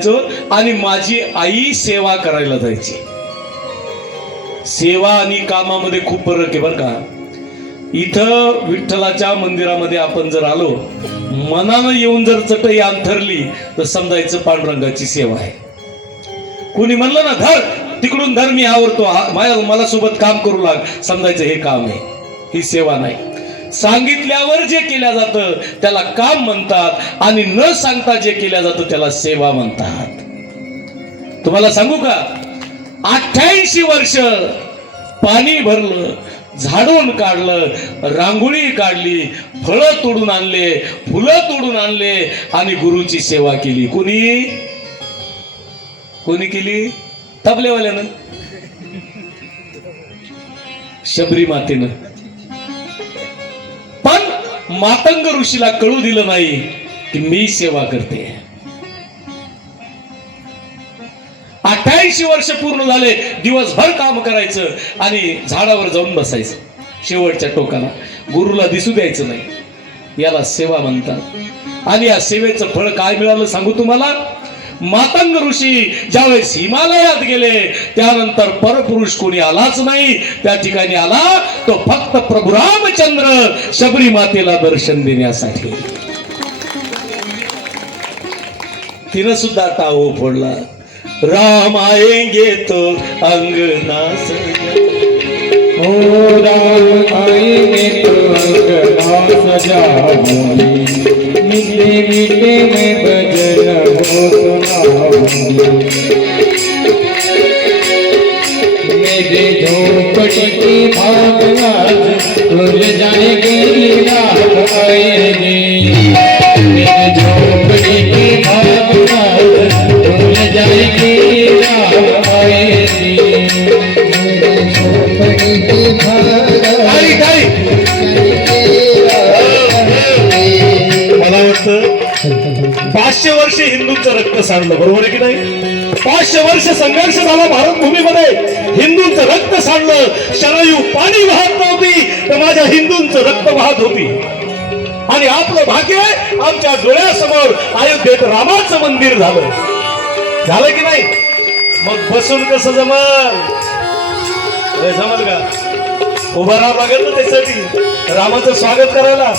जायचो आणि माझी आई सेवा करायला जायची. सेवा आणि कामामध्ये खूप फरक आहे बरं का. इथं विठ्ठलाच्या मंदिरामध्ये आपण जर आलो, मनानं येऊन जर चटई अंथरली तर समजायचं पांडुरंगाची सेवा आहे. कोणी म्हणलं ना धर तिकडून धर मी आवरतो, मला सोबत काम करू लाग, समजायचं हे काम आहे, ही सेवा नाही. सांगितल्यावर जे केल्या जातं त्याला काम म्हणतात आणि न सांगता जे केल्या जातं त्याला सेवा म्हणतात. तुम्हाला सांगू का, 88 वर्ष पाणी भरलं, झाडून काढलं, रांगोळी काढली, फळं तोडून आणले, फुलं तोडून आणले आणि गुरुची सेवा केली. कोणी केली? तबलेवाल्यानं, शबरी मातेनं. पण मातंग ऋषीला कळू दिलं नाही की मी सेवा करते. 88 वर्ष पूर्ण झाले, दिवसभर काम करायचं आणि झाडावर जाऊन बसायचं शेवटच्या टोकाला, गुरुला दिसू द्यायचं नाही. याला सेवा म्हणतात. आणि या सेवेचं फळ काय मिळालं सांगू तुम्हाला. मातंग ऋषी ज्यावेळेस हिमालयात गेले त्यानंतर परपुरुष कोणी आलाच नाही. त्या ठिकाणी आला तो फक्त प्रभू रामचंद्र शबरी मातेला दर्शन देण्यासाठी. तिनं सुद्धा टाहो फोडला. राम आएंगे तो अंगना सजा, ओ राम आएंगे तो अंगना सजाऊंगी, मीठे मीठे में भजन हो सुनाऊंगी, मेरे झोपड़ी की भावना खुल जाएगी, रात आएगी, मेरे झोपड़ी की भावना खुल जाएगी, रात आएगी, मेरे झोपड़ी की भावना. मला वाटतं 500 वर्ष हिंदूंचं रक्त सांडलं, बरोबर आहे की नाही. 500 वर्ष संघर्ष झाला भारत भूमीमध्ये, हिंदूंचं रक्त सांडलं. शरयू पाणी वाहत नव्हती तर माझ्या हिंदूंचं रक्त वाहत होती. आणि आपलं भाग्य आमच्या डोळ्यासमोर अयोध्येत रामाचं मंदिर झालं की नाही. मग बसून कसं जमल का. उभा राहा लागेल ना त्यासाठी रामाचं स्वागत करायला.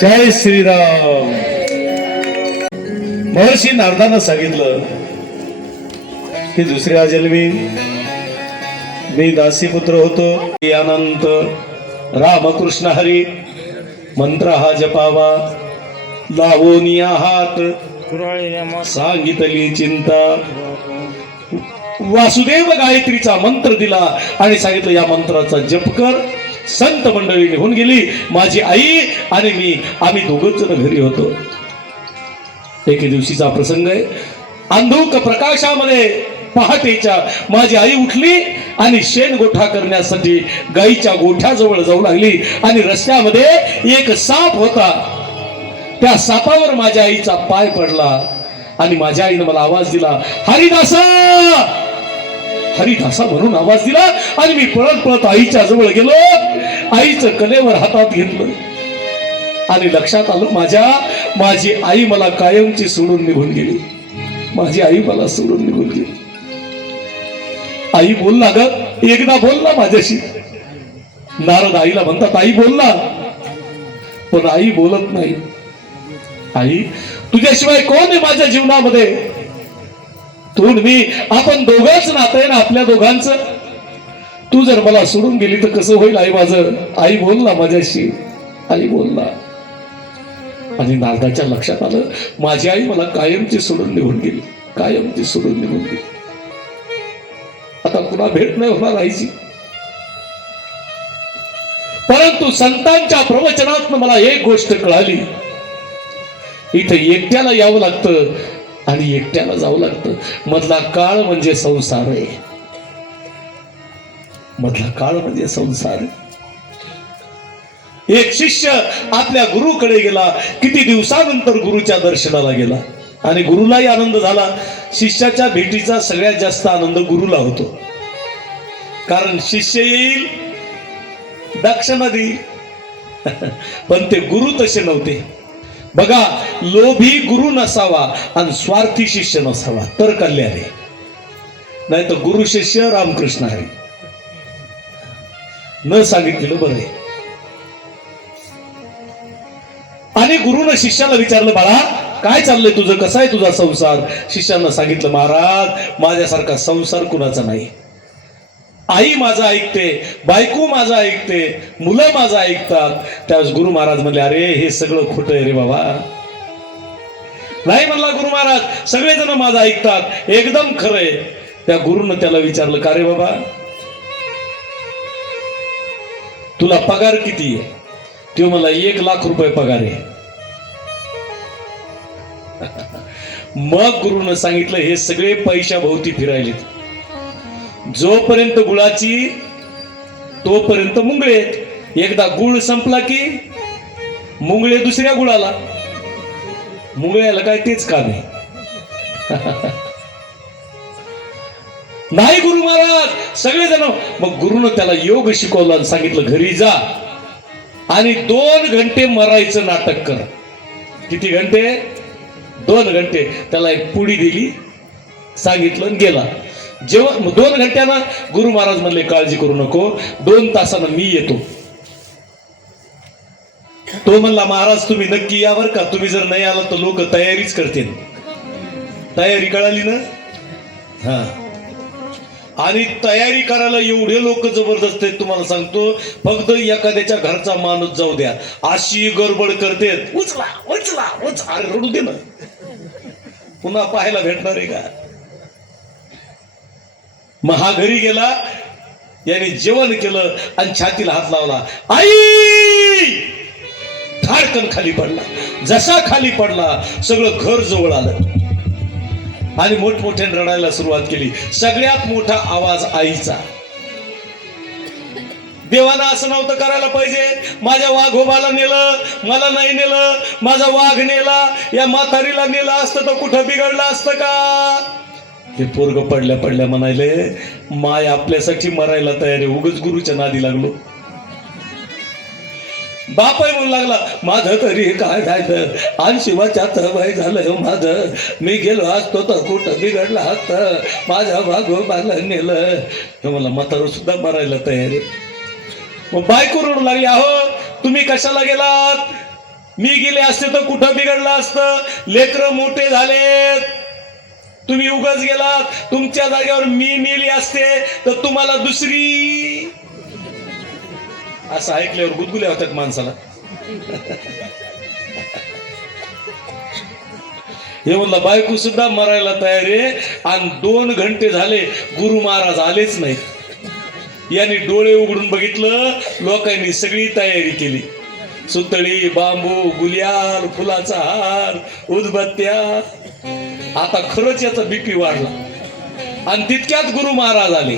जय श्रीराम. महर्षी नारदानं सांगितलं की दुसऱ्या जन्मी मी दासीपुत्र होतो. अनंत रामकृष्ण हरी मंत्र हा जपावा, लावोनिया हात सांगितली चिंता. वासुदेव गायत्रीचा मंत्र दिला आणि सांगितलं या मंत्राचा जप कर. संत मंडळी निघून गेली. माझी आई आणि मी आम्ही दोघच जण घरी होतो. एके दिवशीचा प्रसंग आहे. अंधुक प्रकाशामध्ये पहाटेच्या माझी आई उठली आणि शेण गोठा करण्यासाठी गाईच्या गोठ्याजवळ जाऊ लागली आणि रस्त्यामध्ये एक साप होता. त्या सापावर माझ्या आईचा पाय पडला आणि माझ्या आईने मला आवाज दिला, हरिदासा हरिदासा म्हणून आवाज दिला आणि मी पळत पळत आईच्या जवळ गेलो. आईचं कलेवर हातात घेतलं आणि लक्षात आलं माझी आई मला कायमची सोडून निघून गेली. माझी आई मला सोडून निघून गेली. आई बोलला ग, एकदा बोलला माझ्याशी. नारद आईला म्हणतात आई बोलला, पण आई बोलत नाही. आई तुझ्याशिवाय कोण आहे माझ्या जीवनामध्ये? तू मी आपण दोघंच नातं आहे ना आपल्या दोघांचं. तू जर मला सोडून गेली तर कसं होईल आई माझं? आई बोलला माझ्याशी, आई बोलला. आणि नारदाच्या लक्षात आलं माझी आई मला कायमची सोडून निघून गेली, कायमची सोडून निघून गेली. आता पुन्हा भेट नाही होणार आईची. परंतु संतांच्या प्रवचनात मला एक गोष्ट कळाली, इथे एकट्याला यावं लागतं आणि एकट्याला जावं लागतं. मधला काळ म्हणजे संसार आहे. मधला काळ म्हणजे संसार. एक शिष्य आपल्या गुरुकडे गेला. किती दिवसानंतर गुरुच्या दर्शनाला गेला आणि गुरुलाही आनंद झाला. शिष्याच्या भेटीचा सगळ्यात जास्त आनंद गुरुला होतो, कारण शिष्य येईल दक्षिणा देईल. पण ते गुरु तसे नव्हते. बघा, लोभी गुरु नसावा आणि स्वार्थी शिष्य नसावा तर कल्याण आहे. नाही तर गुरु शिष्य रामकृष्ण आहे न सांगितलेलं बरं आहे. आणि गुरुनं शिष्याला विचारलं, बाळा काय चाललंय तुझं, कसा आहे तुझा संसार? शिष्यानं सांगितलं, महाराज माझ्यासारखा संसार कुणाचा नाही. आई माझं ऐकते, बायको माझं ऐकते, मुलं माझं ऐकतात. त्यावेळेस गुरु महाराज म्हणले, अरे हे सगळं खोटं आहे रे बाबा. नाही म्हणला गुरु महाराज, सगळेजण माझं ऐकतात, एकदम खरंय. त्या गुरुनं त्याला विचारलं, का रे बाबा तुला पगार किती आहे? तो मला 1,00,000 रुपये पगार आहे. मग गुरुनं सांगितलं, हे सगळे पैशा भोवती फिरायलेत. जोपर्यंत गुळाची तोपर्यंत मुंगळे. एकदा गुळ संपला की मुंगळे दुसऱ्या गुळाला. मुंगळ्याला काय तेच काम आहे. नाही गुरु महाराज सगळेजण. मग गुरुनं त्याला योग शिकवला आणि सांगितलं, घरी जा आणि 2 घंटे मरायचं नाटक कर. किती घंटे? 2 घंटे. त्याला एक पुडी दिली, सांगितलं आणि गेला. जेव्हा 2 घंट्यानं गुरु महाराज म्हणले, काळजी करू नको, 2 तासानं मी येतो. तो म्हणला, महाराज तुम्ही नक्की या बरं का, तुम्ही जर नाही आला तर लोक तयारीच करतील. तयारी कळाली ना? हा. आणि तयारी करायला एवढे लोक जबरदस्त आहेत तुम्हाला सांगतो. फक्त एखाद्याच्या घरचा माणूस जाऊ द्या, अशी गडबड करते, उचला उचला उचला. अरे रडू दे ना, पुन्हा पाहायला भेटणार आहे का? मग हा घरी गेला, याने जेवण केलं आणि छातीला हात लावला. आई! धाडकन खाली पडला. जसा खाली पडला सगळं घर जवळ आलं आणि मोठमोठ्याने रडायला सुरुवात केली. सगळ्यात मोठा आवाज आईचा. देवानं असं नव्हतं करायला पाहिजे. माझ्या वाघोबाला नेलं, मला नाही नेलं. माझा वाघ नेला, या म्हातारीला नेला असतं तर कुठं बिघडलं असतं का? हे पोरग पडल्या पडल्या म्हणायले, माय आपल्यासाठी मरायला तयार आहे, उगाच गुरुच्या नादी लागलो. बापाय म्हणू लागला, माझं तरी काय झालं, आणि शिवाच्यात वय झालं माझं, मी गेलो असतो तर कुठं बिघडलं असतं, माझ्या वाघोबाला नेलं. हे मला म्हातारं सुद्धा मरायला तयार आहे. मग बायको रडू लागली, अहो तुम्ही कशाला गेलात? मी गेले असते तर कुठं बिघडलं असतं, लेकरं मोठे झालेत, तुम्ही उगाच गेलात. तुमच्या जागेवर मी नेली असते तर तुम्हाला दुसरी. असं ऐकल्यावर गुदगुल्या होतात माणसाला. हे म्हणलं, बायको सुद्धा मरायला तयार आहे. आणि 2 घंटे झाले गुरु महाराज आलेच नाही. यांनी डोळे उघडून बघितलं, लोकांनी सगळी तयारी केली. सुतळी, बांबू, गुलियाल, फुलाचा हार, उदबत्त्या. आता खरंच याचा बीपी वाढला. आणि तितक्यात गुरु महाराज आले.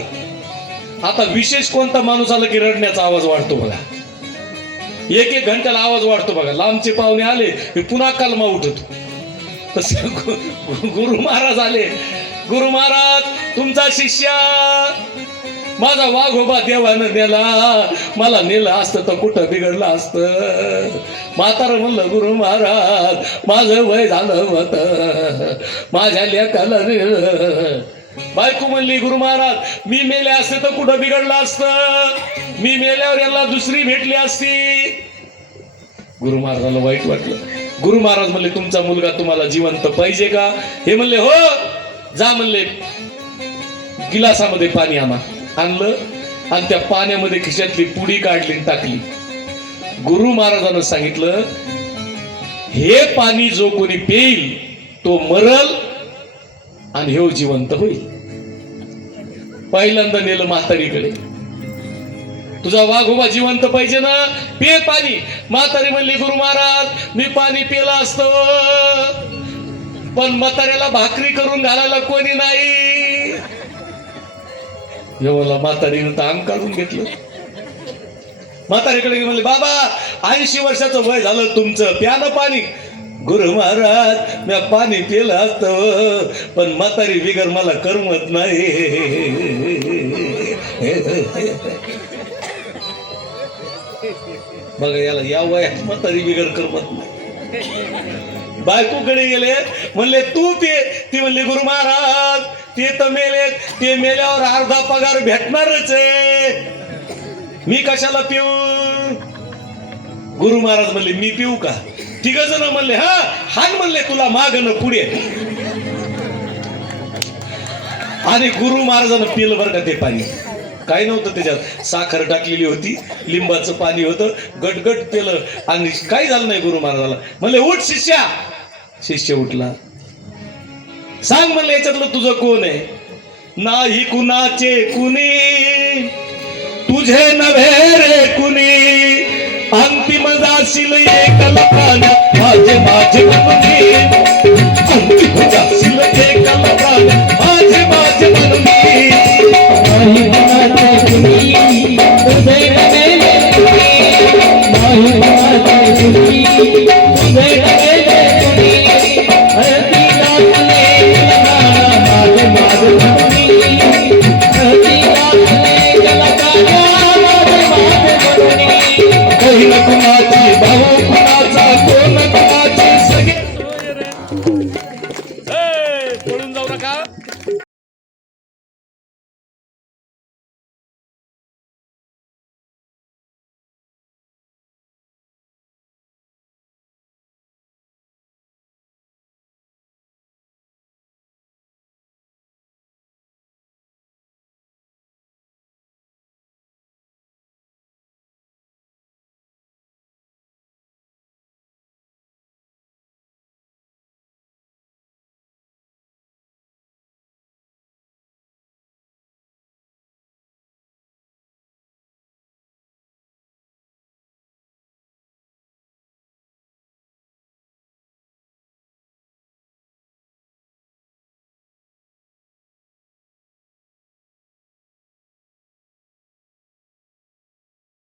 आता विशेष कोणता माणूस आला की रडण्याचा आवाज वाढतो बघा. 1-1 घंट्याला आवाज वाढतो बघा. लांबचे पाहुणे आले की पुन्हा कलमा उठतो. तसे गुरु महाराज आले. गुरु महाराज तुमचा शिष्य, माझा वाघोबा देवानं नेला, मला नेलं असतं तर कुठं बिघडलं असतं. म्हातारं म्हणलं, गुरु महाराज माझं वय झालं होतं, माझ्या लेकाला नेलं. बायको म्हणली, गुरु महाराज मी मेले असते तर कुठं बिघडलं असतं, मी मेल्यावर यांना दुसरी भेटली असती. गुरु महाराजाला वाईट वाटलं. गुरु महाराज म्हणले, तुमचा मुलगा तुम्हाला जिवंत पाहिजे का? हे म्हणले, हो. जा म्हणले, गिलासामध्ये पाणी आणा. आणलं आणि त्या पाण्यामध्ये खिशातली पुडी काढली आणि टाकली. गुरु महाराजांना सांगितलं, हे पाणी जो कोणी पेईल तो मरल आणि हे जिवंत होईल. पहिल्यांदा नेलं म्हातारीकडे. तुझा वाघोबा जिवंत पाहिजे ना, पे पाणी. म्हातारी म्हणली, गुरु महाराज मी पाणी पेलं असतं पण म्हाताऱ्याला भाकरी करून घालायला कोणी नाही. एवढा म्हातारीनं तर अंग काढून घेतलं. म्हातारीकडे म्हणले, बाबा 80 वर्षाचं वय झालं तुमचं, प्या ना पाणी. गुरु महाराज मी पाणी पिलं असतं पण म्हातारी बिगर मला करमत नाही. बघा याला या वयात म्हातारी बिगर करमत नाही. बायकोकडे गेले, म्हणले तू पे. ती म्हणली, गुरु महाराज ते तर मेले, ते मेल्यावर अर्धा पगार भेटणारच आहे, मी कशाला पिऊ? गुरु महाराज म्हणले, मी पिऊ का? 3 जण म्हणले, हा हान म्हणले, तुला मागणं पुढे. आणि गुरु महाराजांना पिलं बरं का ते पाणी. काय नव्हतं त्याच्यात, साखर टाकलेली होती, लिंबाचं पाणी होतं, गटगट केलं आणि काही झालं नाही गुरु महाराजाला. म्हणले उठ शिष्या. शिष्य उठला. सांग म्हणलं याच्यातलं तुझं कोण आहे? नाही कुणाचे कुणी, तुझे नव्हे रे कुणी, अंतिम जाशील